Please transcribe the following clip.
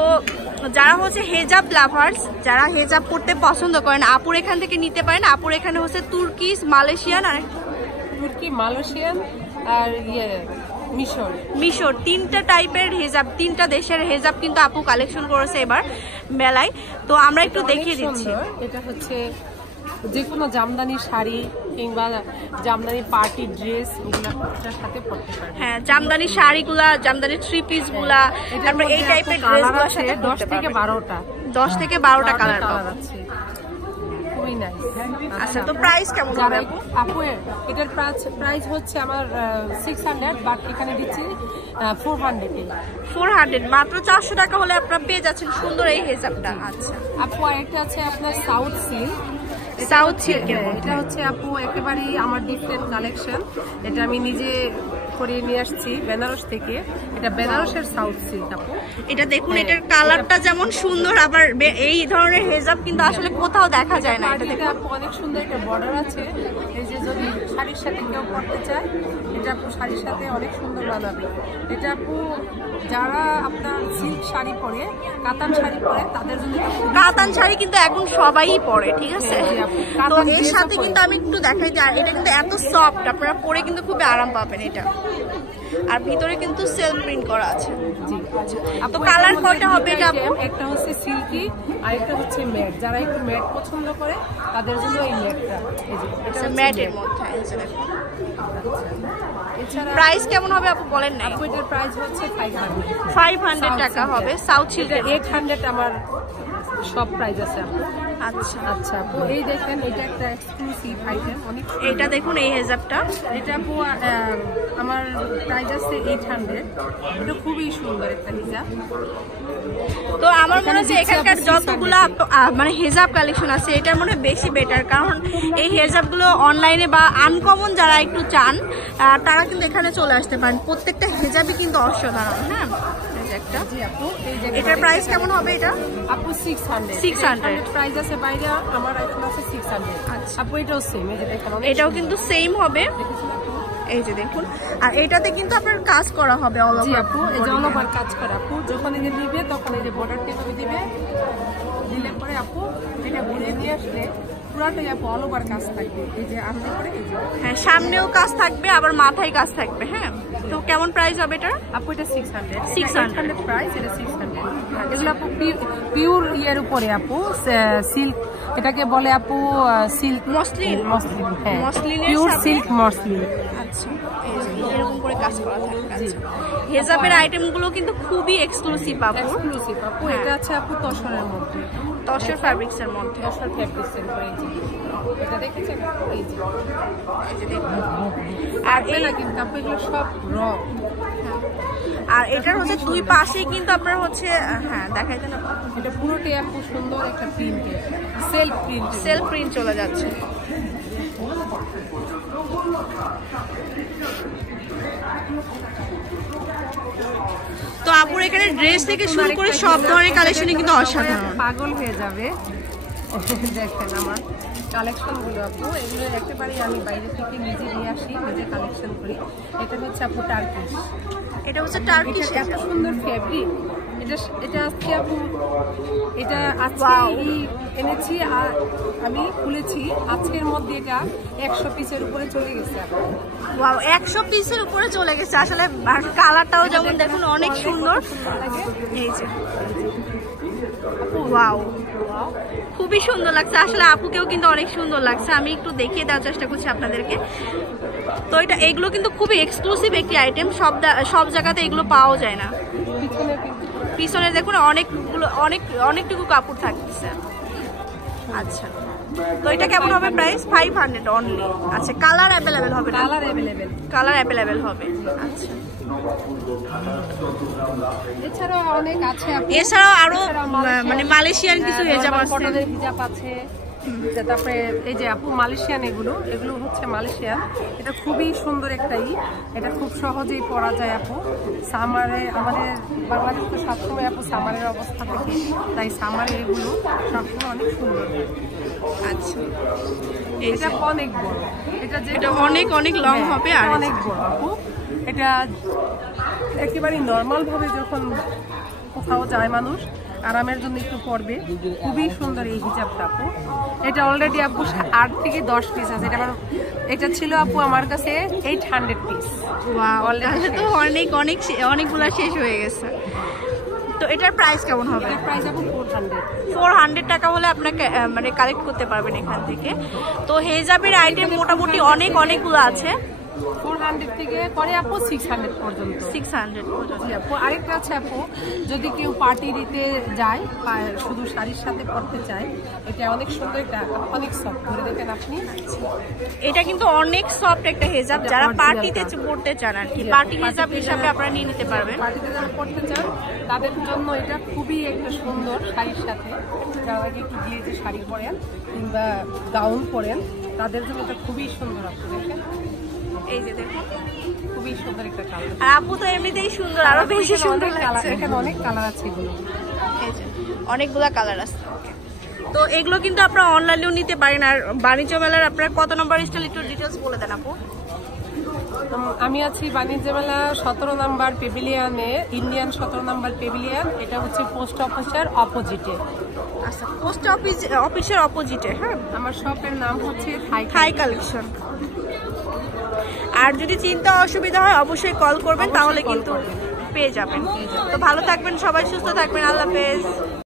তো যারা হচ্ছে হেজাব লাভার্স, যারা হেজাব পড়তে পছন্দ করেন, আপুর এখান থেকে নিতে পারেন। আপুর এখানে হচ্ছে তুর্কিশ, মালয়েশিয়ান আর তুর্কি, মালয়েশিয়ান আর মিশর তিনটা টাইপের হেজাব, তিনটা দেশের হেজাব কিন্তু আপু কালেকশন করেছে এবার মেলায়। তো আমরা একটু দেখিয়ে দিচ্ছি। এটা হচ্ছে যে কোনো জামদানি শাড়ি কিংবা জামদানি পার্টি ড্রেস এগুলোর সাথে পরতে পারবে। হ্যাঁ, জামদানি শাড়িগুলা, জামদানি থ্রি পিসগুলা, তারপর এই টাইপের ড্রেসগুলোর সাথে 10 থেকে 12টা 10 থেকে 12টা কালার আছে। খুবই নাইস। আচ্ছা, তো প্রাইস কেমন হবে আপু? এটার প্রাইস হচ্ছে আমার 600, বাট এখানে দিচ্ছি 400, মাত্র 400 টাকা হলে আপনারা পেয়ে যাচ্ছেন সুন্দর এই হেজাবটা। আচ্ছা আপু, আরেকটা আছে আপনার সাউথ সিল্ক। এটা হচ্ছে আপু একেবারেই আমার ডিফারেন্ট কালেকশন। এটা আমি নিজে করিয়ে নিয়ে আসছি বেনারস থেকে। এটা বেনারসের সাউথ সিল্ক আপু। এটা দেখুন, এটার কালারটা যেমন সুন্দর, আবার এই ধরনের হেজাব কিন্তু আসলে কোথাও দেখা যায় না। এটা দেখুন আপু অনেক সুন্দর একটা বর্ডার আছে। এই যে যদি শাড়ির সাথে কেউ পরতে চায়, এটা আপু শাড়ির সাথে অনেক সুন্দর মানাবে। এটা আপু যারা আপনার সিল্ক শাড়ি পরে, কাতান শাড়ি পরে, তাদের জন্য কাতান শাড়ি কিন্তু এখন সবাই পরে, ঠিক আছে। তো এর সাথে কিন্তু আমি একটু দেখাই দিই, এটা কিন্তু এত সফট, আপনারা পরে কিন্তু খুবই আরাম পাবেন এটা। আর ভিতরে কিন্তু সেলফ প্রিন্ট করা আছে। তো কালার কয়টা হবে এটা? একটা হচ্ছে সিল্কি আর একটা হচ্ছে ম্যাট। যারা একটু ম্যাট পছন্দ করে তাদের জন্য এই ম্যাটটা। এই যে এটা ম্যাটের মধ্যে। এছাড়া প্রাইস কেমন হবে আপু বলেন না? আপু এটার প্রাইস হচ্ছে 500 টাকা হবে। সাউথ সিল্কের 800 আমার সব প্রাইস আছে আপু। আচ্ছা আচ্ছা আপু, এই দেখেন এটা একটা এক্সক্লুসিভ আইটেম। অনেক এটা দেখুন এই হেজাবটা, এটা আপু আমার প্রাইস আছে 800। এটা খুবই সুন্দর একটা হিজাব। তো আমার মনে হচ্ছে এখানকার যতগুলো মানে হেজাব কালেকশন আছে এটার মনে হয় বেশি বেটার, কারণ এই হেজাবগুলো অনলাইনে বা আনকমন যারা একটু চান তারা কিন্তু এখানে চলে আসতে পারেন। প্রত্যেকটা হেজাবই কিন্তু অসাধারণ। হ্যাঁ, এটার প্রাইস কেমন হবে? এটা আপু 600 প্রাইস আছে বাইরে, আমার এখন আছে 600। আচ্ছা আপু এটাও সেম, এটাও কিন্তু সেম হবে। এই যে দেখুন, আর এটাতে কিন্তু আপনার কাজ করা হবে অল ওভার। আপু এই যে অল ওভার কাজ করা। আপু যখন এই যে দিবে তখন এই যে বর্ডারটা করে দিবে, দিলে পরে আপু এটা ঘুরে নিয়ে আসলে পুরাটাই আপু অল ওভার কাজ থাকবে। এই যে আনতে করে এই যে হ্যাঁ, সামনেও কাজ থাকবে আবার মাথায় কাজ থাকবে। হ্যাঁ, তো কেমন প্রাইস হবে এটা? আপু এটা 600 প্রাইস। এটা 600। এগুলো আপু পিওর ইয়ের উপরে আপু, সিল্ক এটাকে বলে আপু, সিল্ক মসলিন। হ্যাঁ, পিওর সিল্ক মসলিন। আচ্ছা, এই যে এরকম করে কাজ করা থাকবে। হেজাবের আইটেমগুলো কিন্তু খুবই এক্সক্লুসিভ আপু। এটা আছে আপু তসরের মধ্যে, তসর ফ্যাব্রিক্সের মধ্যে। তসর ফ্যাব্রিক্সের উপরে এটা দেখেছেন? এই যে আর এই কিন্তু আপু এগুলো সব র। আর এটার হচ্ছে দুই পাশেই কিন্তু আপনার হচ্ছে, হ্যাঁ দেখাই দেন আপু, এটা পুরোটাই আপু সুন্দর একটা প্রিন্ট, সেলফ প্রিন্ট চলে যাচ্ছে। তো আপুর এখানে ড্রেস থেকে শুরু করে সব ধরনের কালেকশনই কিন্তু অসাধারণ। পাগল হয়ে যাবে। দেখেন আমার কালেকশনগুলো আপু, এগুলো একেবারেই আমি বাইরে থেকে নিজে নিয়ে আসি, নিজে কালেকশন করি। এটা হচ্ছে আপু টার্কিশ। এটা হচ্ছে টার্কিশ, এত সুন্দর ফ্যাব্রিক। এটা আজকে আপু, এটা আজকে এনেছি আর আমি খুলেছি আজকের মধ্যে। এটা 100 পিসের উপরে চলে গেছে। ওয়াও, 100 পিসের উপরে চলে গেছে। আসলে কালারটাও যেমন দেখুন অনেক সুন্দর। এই যে ওয়াও, খুবই সুন্দর লাগছে। আসলে আপুকেও কিন্তু অনেক সুন্দর লাগছে। আমি একটু দেখিয়ে দেওয়ার চেষ্টা করছি আপনাদেরকে। তো এগুলো কিন্তু খুবই এক্সক্লুসিভ একটি আইটেম, সব জায়গাতে এগুলো পাওয়া যায় না। পিছনে দেখুন অনেকটুকু কাপড় থাকতেছে। আচ্ছা, তো এটা কেমন হবে প্রাইস? 500 অনলি। আচ্ছা, কালার অ্যাভেলেবেল হবে? কালার অ্যাভেলেবেল হবে। আচ্ছা, এছাড়াও আরো মানে মালয়েশিয়ান কিছু হেজাব আছে। তারপরে এই যে আপু মালয়েশিয়ান, এগুলো হচ্ছে মালয়েশিয়ান। এটা খুবই সুন্দর একটা এটা খুব সহজেই পরা যায় আপু। সামারে আমাদের বাংলাদেশ তো সবসময় আপু সামারের অবস্থা থাকে, তাই সামারে এগুলো সবসময় অনেক সুন্দর। আচ্ছা, এটা অনেক বড়, এটা অনেক লং হবে আর অনেক বড় আপু। এটা একেবারে নর্মাল ভাবে যখন কোথাও যায় মানুষ আরামের জন্য একটু পরবে। খুবই সুন্দর এই হিজাবটা আপু। এটা অলরেডি আপু 8 থেকে 10 পিস আছে। এটা ছিল আপু আমার কাছে 800 পিস। তাহলে তো অনেকগুলা শেষ হয়ে গেছে। তো এটার প্রাইস কেমন হবে? প্রাইস আপু 400 টাকা হলে আপনাকে মানে কালেক্ট করতে পারবেন এখান থেকে। তো হেজাবের আইটেম মোটামুটি অনেকগুলো আছে। 400 থেকে করে আপু 600 পর্যন্ত। 600 পর্যন্ত। আপু আরেকটা আছে আপু, যদি কেউ পার্টি দিতে যায় বা শুধু শাড়ির সাথে পরতে চায়, এটা অনেক সুন্দর, এটা অনেক সফট। ধরে দেখেন আপনি, এটা কিন্তু অনেক সফট একটা হেজাব। যারা পার্টিতে পড়তে চান আর কি, পার্টি হেজাব হিসাবে আপনারা নিয়ে নিতে পারবেন। পার্টিতে যারা পড়তে চান তাদের জন্য এটা খুবই একটা সুন্দর শাড়ির সাথে, যারা একটু গ্লেজে শাড়ি পরেন কিংবা গাউন পরেন তাদের জন্য এটা খুবই সুন্দর। আপু দেখেন, এই যে দেখুন খুবই সুন্দর একটা কালার। আর আপু তো এমনিতেই সুন্দর, আরো বেশি সুন্দর লাগছে। এখানে অনেক কালার আছে, এগুলো এই যে অনেকগুলা কালার আছে। তো এগুলো কিন্তু আপনারা অনলাইনেও নিতে পারেন। আর বাণিজ্য মেলার আপনার কত নম্বর স্টল একটু ডিটেলস বলে দেন আপু। আমি আছি বাণিজ্য মেলা 17 নম্বর পেভিলিয়নে, ইন্ডিয়ান 17 নম্বর পেভিলিয়ন। এটা হচ্ছে পোস্ট অফিসের অপোজিটে। আচ্ছা, পোস্ট অফিসের অপোজিটে। হ্যাঁ, আমার শপের নাম হচ্ছে থাই কালেকশন। আর যদি চিন্তা অসুবিধা হয় অবশ্যই কল করবেন, তাহলে কিন্তু পেয়ে যাবেন। তো ভালো থাকবেন সবাই, সুস্থ থাকবেন, আল্লাহ হাফেজ।